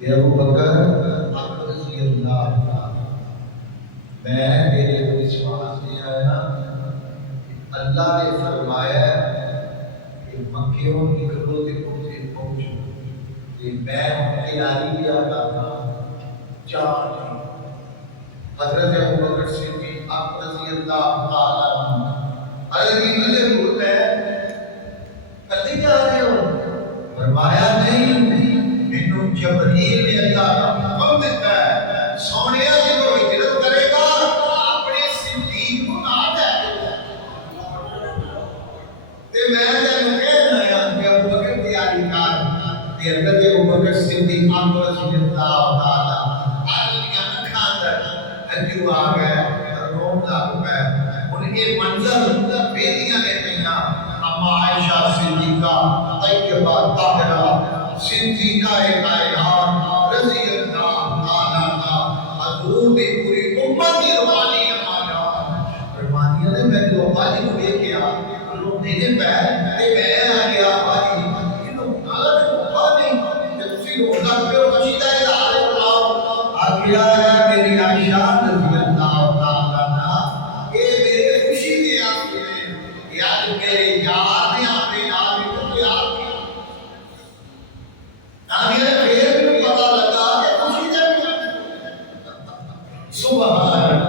ابو بکر رضی اللہ عنہ، میں میرے وشواس میں آیا کہ اللہ نے فرمایا کہ مکیوں نکلو تے پہنچے پہنچو کہ میں تیاری کیا کرنا چاہتی۔ حضرت ابو بکر صدیق رضی اللہ تعالیٰ عنہ عرض کی مجھے بھول ہے کدی جا رہے ہو؟ فرمایا نہیں، مینوں جبریل نے اللہ کا حکم دیتا ہے سونیا جدوں ہجرت کرے گا اپنے صدیق کو نہ دے تے میں تینوں کہنا ہے کہ ابو بکر تیاری کر تے حضرت ابو بکر صدیق رضی اللہ تعالیٰ عنہ اکھاں اندر ہنجو آ گئے، روم لگ پے۔ ان کے منظر بیٹیاں نے کہا اما عائشہ صدیقہ طیبہ طاہرہ صدیقہ کائنات رضی اللہ تعالیٰ عنہ حضور کی پوری امت کی روحانی امانات روحانیاں نے میں تو باجی کو دیکھیا لوگ میرے پیر تے میں آ گیا باجی یہ لوگ نالا تے موقع نہیں کہ تسی لوگ لگ پہ مشیدہ ادارے بلاؤ آ گیا ہے میری عائشہ رضی اللہ تعالیٰ عنہ یہ میرے خوشی دے آپ نے یاد میرے یار نے اپنے نام کو یاد کیا آگے پھر بھی پتہ لگا کہ خوشی دے سبحان اللہ۔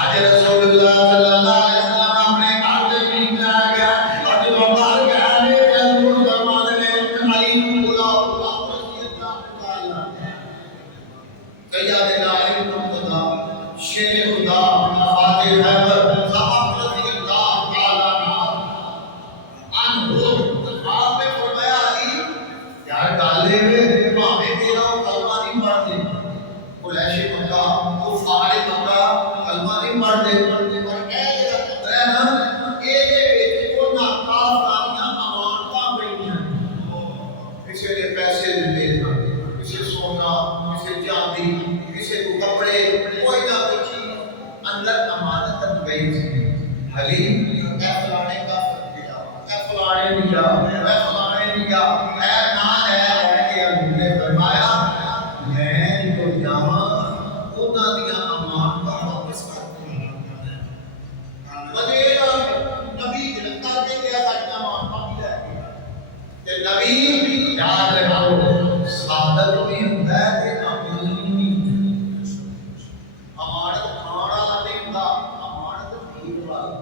آج رسول اللہ صلی اللہ علیہ وسلم اپنے گھر سے نکلا گیا اور جب باہر گیا نے حضور فرماتے ہیں علی بلاؤ رضی اللہ تعالیٰ قیادت علی خدا شیر خدا فاتح خیبر صاحب رضی اللہ تعالیٰ عنہ آپ نے فرمایا علی یار ڈالے ہوئے بھاوے تیرا کلمہ نہیں پڑھتے قریش مکہ کفار مکہ کلمہ نہیں پڑھتے اور اے جڑا خطرہ ہے نا یہ وچ انہاں کافراں امانتاں پئیاں کسے نے پیسے دیتے کسے سونا کسے چاندی کسے کو کپڑے کوئی نہ کوئی چیز اندر امانت پئی سی حلیم اے فلانے کا دیا اے فلانے دیا اے فلانے دیا اے نہ ہے کہ ہم نے فرمایا میں کو جاواں انہاں دیاں امانتاں واپس کر دوں وجہ نبی جنتا کے گیا ساڈا امانتاں بھی لے گیا تے نبی یاد رکھو صادق بھی ہوندا ہے تے امین بھی امانت کھان والا نہیں ہوندا امانت دین والا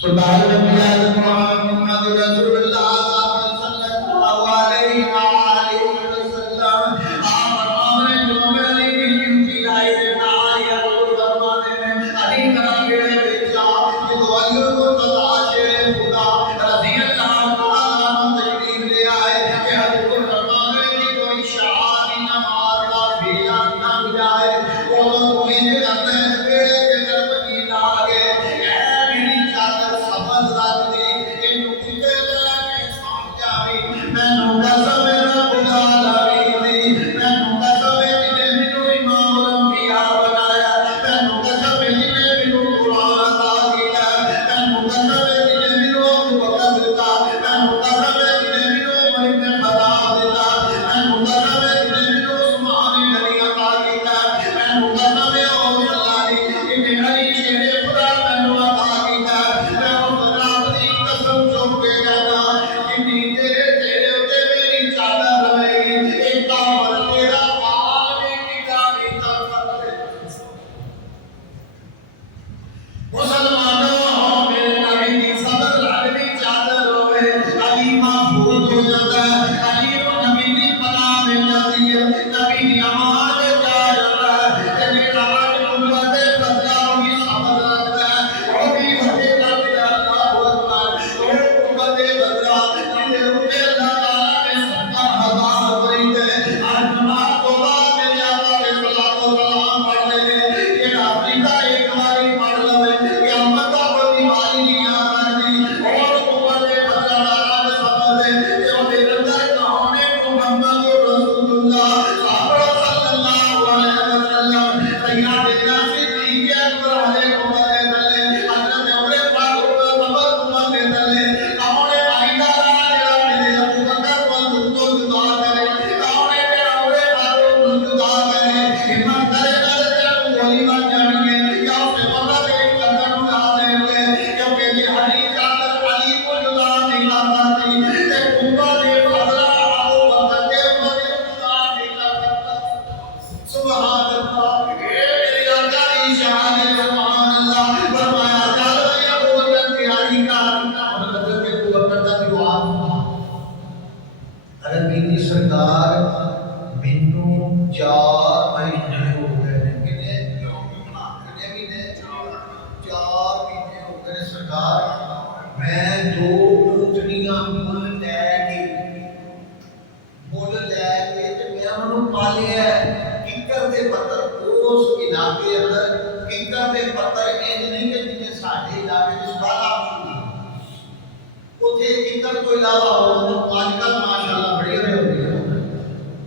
سبحان اللہ محمد رسول اللہ صلی اللہ علیہ وسلم آپ ہمارے نوبلی کی لائے نائے اور فرمانے میں علی کرا کے بیچا کہ علی کو تلاش خدا رضی اللہ تعالیٰ عنہ تشریف لے آئے کہ حضور فرمانے کی کوئی شان نہ مارنا بھیلا نہ جائے وہ کوئی نے کرنے سے پہلے کے در مدینہ آ گئے اے میری چادر سبز رکھ دی ولی بن جان گے یا اس سے بڑا دے قدر اٹھا دیں گے کیونکہ یہ ہری چادر علی کو جدا نہیں کرتا تھی تے کنبا دے فضلہ ابو بکر دے بڑے جدا نہیں کرتا سبحان اللہ اے میرے آقا دی شان ہے سبحان اللہ فرمایا چل یا ابو بکر تیاری کر اور حضرت ابو بکر دا جواب اگر میری سرکار مینوں 4 مہینے ہو گئے کتنے مہینے 4 مہینے ہو گئے سرکار میں 2 اونٹنیاں مول لے کے تے میں انہوں پالیا ککر دے پتر اس علاقے اندر ککر دے پتر انج نہیں کہ جنہیں ساڈے علاقے وچ بالا اوتھے ککر تو علاوہ ہو آج کل ماشاءاللہ بڑی ہوئے ہوتی ہے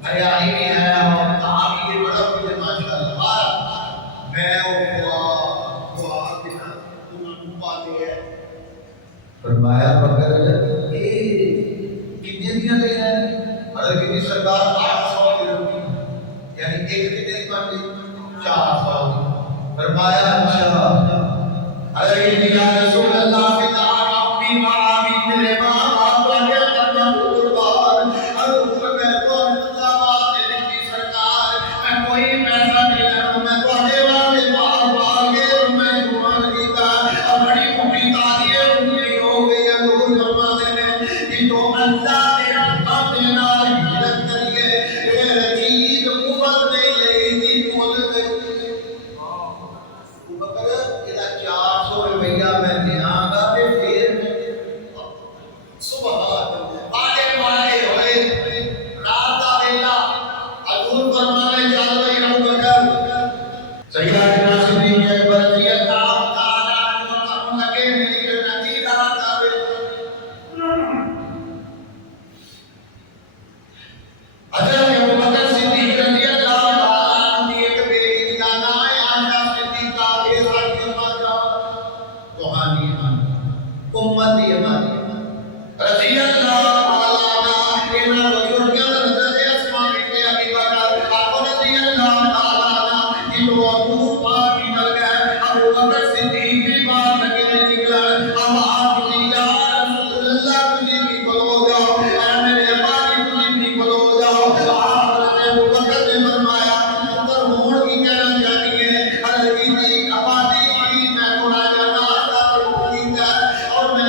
ہریالی بھی ہے اور کہاں بھی یہ بڑا ہوئی ہے ماشاءاللہ میں دعا دینا انہوں پاتے ہیں فرمایا مگر کتنے دیا لے ہیں حضرت کی سرکار 800 کی روٹی یعنی ایک کتنے پر دی 400 فرمایا اچھا حضرت کی رسول اللہ کی دعا اپنی معامی تیرے ماں باپ کے قدم قربان حضور میں تو انتظامات دینے کی سرکار میں کوئی پیسہ نہیں لوں میں تو دیوانے بار بار کے میں قربان کیتا اور بڑی موٹی تالیے انہیں ہو گئی حضور فرما دینے کہ تو اللہ نے ہم دینا ہجرت کریے اے رجید مفت نہیں لئی تھی مول گئی بکر یہ 400 روپیہ میں دیاں گا تے پھر سبحان آگے ہوئے رات دا ویلا حضور فرمانے چل رہی ابو بکر سیدنا صدیق اکبر رضی اللہ تعالی عنہ لگے میری نتی رات دا حضرت ابو بکر صدیق رضی اللہ تعالی عنہ کی ایک بیٹی کا نام ہے عائشہ صدیقہ کے ساتھ روحانی امتی امتی رضی اللہ تعالی عنہ انہاں بزرگاں دا حضرت اسماء بنت ابی بکر آپ رضی اللہ تعالی عنہ کی تو پاک نکل گئے ابو بکر صدیق بھی بات لگے نکلا آواز دی یا رسول اللہ تجھے بھی بولو جاؤ اے میرے ابا تجھے بھی بولو جاؤ حضرت ابو بکر نے فرمایا پتر ہون کی کہنا چاہیے حضرت کی ابا دی میں تھوڑا جانا اور میں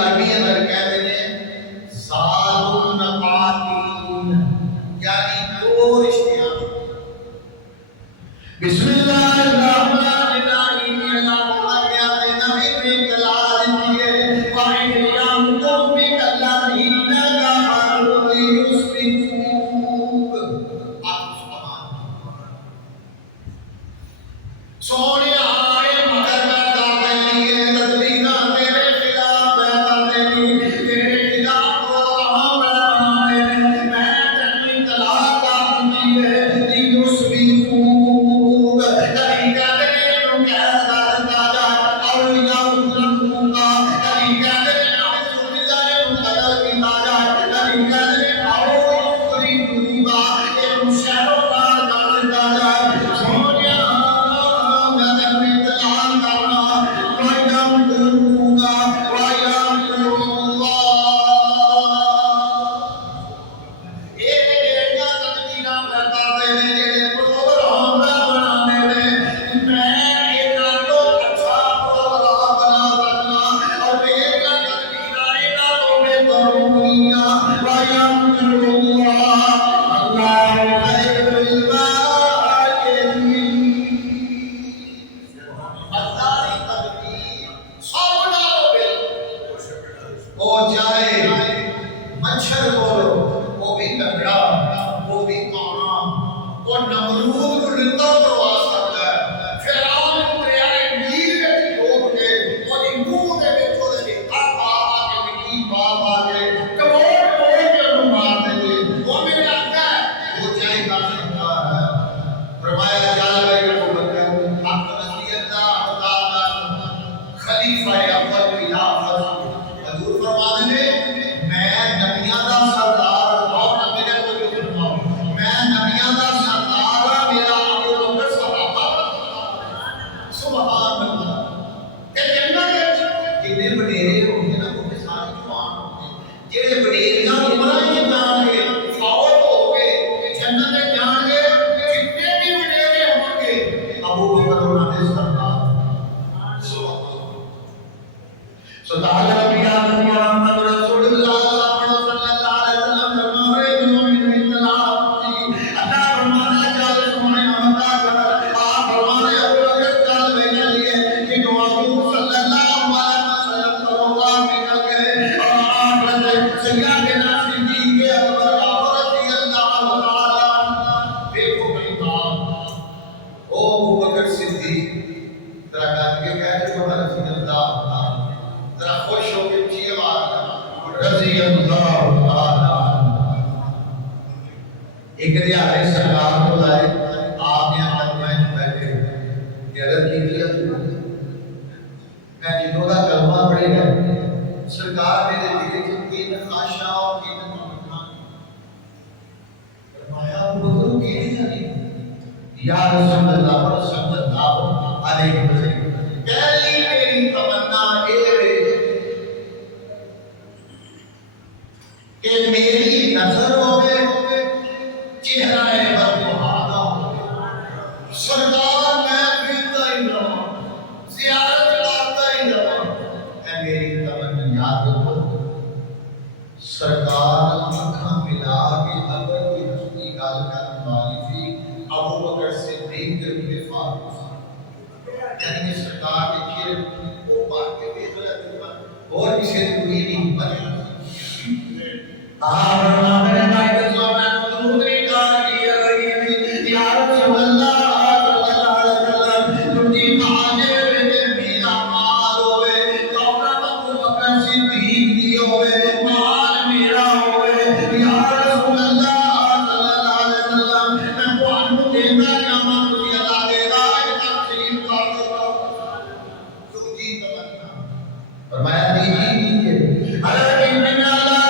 عربی اندر کہتے ہیں سال النقاتین یعنی 2 رشتیاں بسم اللہ الرحمن الرحیم اللہ کے نبی میں کلام دیے وائن یام تم بھی کلامین کا معلوم یوسف سونے آئے مگر میں کر دیں گے تدبیرہ تیرے خلاف میں کر دیں گے تیرے خلاف کو رہا میں بنائے میں تنمی طلاق کر دیئے یوسف خوب کبھی کہتے ہیں تو کیسا رہتا جائے اولیاء اللہ کا کبھی کہتے ہیں نعوذ باللہ مقدر کی تاجائے کبھی کہتے ہیں اولیاء قریب دنگا ایک مشہر و بار کرتا جائے سونے نمرود کو زندہ کروا سکتا ہے، فرعون کو دریائے نیل وچ ڈوب کے اودی منہ دے وچ اودے ہاتھ آ کے مٹی پا کے کروڑ کے انہوں مار دے وہ میرے آقا ہے وہ چاہے کر سکتا ہے۔ فرمایا جا گئے ابو بکر حق رضی اللہ تعالیٰ خلیفہ اول خلافت حضور فرماتے ہیں میں نبیوں دا سردار اور میرے کو جو فرماؤ میں نبیوں دا سردار میرا ابو بکر صحابہ سبحان اللہ کہ جنت جتنے وڈیرے ہوتے نا وہ سارے جوان ہوتے جڑے وڈیریاں عمراں وچ جان گے فوت ہو کے جنت میں جان گے جتنے بھی وڈیرے ہوں گے ابو بکر انہاں دے سردار سبحان اللہ محمد رسول اللہ صلی اللہ علیہ وسلم فرمائے مومن اطلاع اللہ فرمانا چاہے سونے ہمارا گھر آپ فرمانے ابو بکر چال بھیجا لیے کہ جو حضور صلی اللہ علیہ وسلم فرمان بھیجا گئے اور آپ رضی سیدنا صدیق اکبر رضی اللہ تعالی دیکھو بھائی بات او ابو بکر صدیق ذرا کہہ کے کہہ جو رضی اللہ ذرا خوش ہو کے چیئے آگا رضی اللہ تعالیٰ ایک دیارے سرکار کو لائے آپ نے فرمائے بیٹھے غیرت کی دیا میں جنہوں کا کلمہ پڑے گا سرکار میرے دل کی خاشا اور کی تمنا فرمایا ابو بکر کی نہیں یا رسول اللہ صلی اللہ علیہ وسلم پہلی میری تمنا کہ میری نظر ہوئے چہرہ برمہادہ ہوئے سردار میں پھرتا ہی رہا زیارت لاتا ہی رہا اے میری تمنا یاد ہو سرکار آنکھاں ملا کے اگر کی حسنی گال کرنے والی تھی ابو بکر صدیق کے فاروق یعنی سرکار کے چہرے وہ بات کے دیکھ رہے تھے اور کسی دوری نہیں بنے آپ فرماتے ہیں کہ سبحان دوسری کار کی رہی یا رسول اللہ صلی اللہ علیہ وسلم تجھے کھانے میں میرا مال ہوئے کپڑا ابو بکر صدیق دی ہوئے مال میرا ہوئے یا رسول اللہ صلی اللہ علیہ وسلم میں تمہیں دینا جاواں تجھے ادا دے گا تقسیم کر دے گا تجھے تمنا فرمایا دیجیے اللہ من اللہ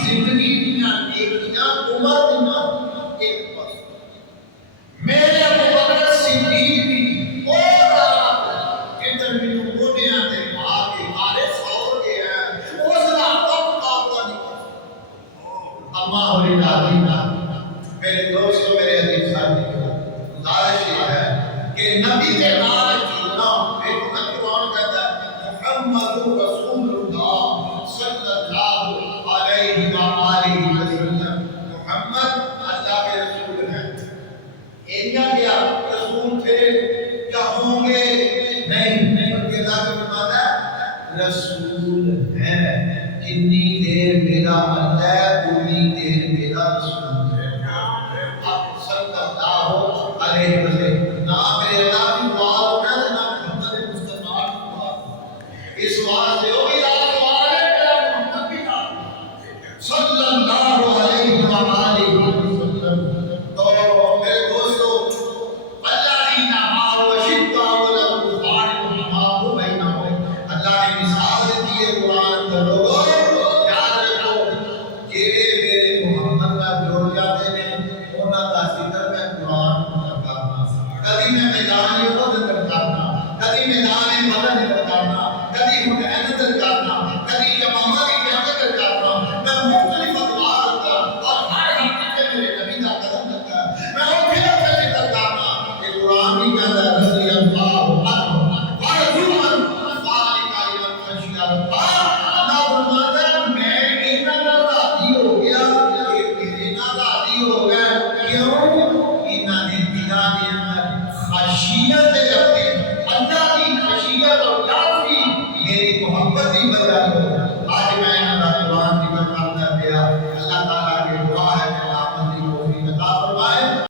زندگی کے ناظرین، میرے دوستوں، میرے عزیز ساتھیوں، گزارش یہ ہے کہ نبی کے نام جینا ایک قرآن کہتا ہے محمد رسول اللہ صلی اللہ علیہ وآلہ وسلم، محمد اللہ کے رسول ہیں۔ ایریا کیا رسول تھے کیا ہوں گے؟ نہیں، بلکہ اللہ کا فرمان ہے رسول ہے، جتنی دیر میرا اللہ ہے اتنی دیر میرا رسول ہے۔ آپ صلی اللہ علیہ وسلم، نہ میرے اللہ کی دعا ہونا ہے، نہ محمد مصطفیٰ کی دعا۔ اس واسطے ہو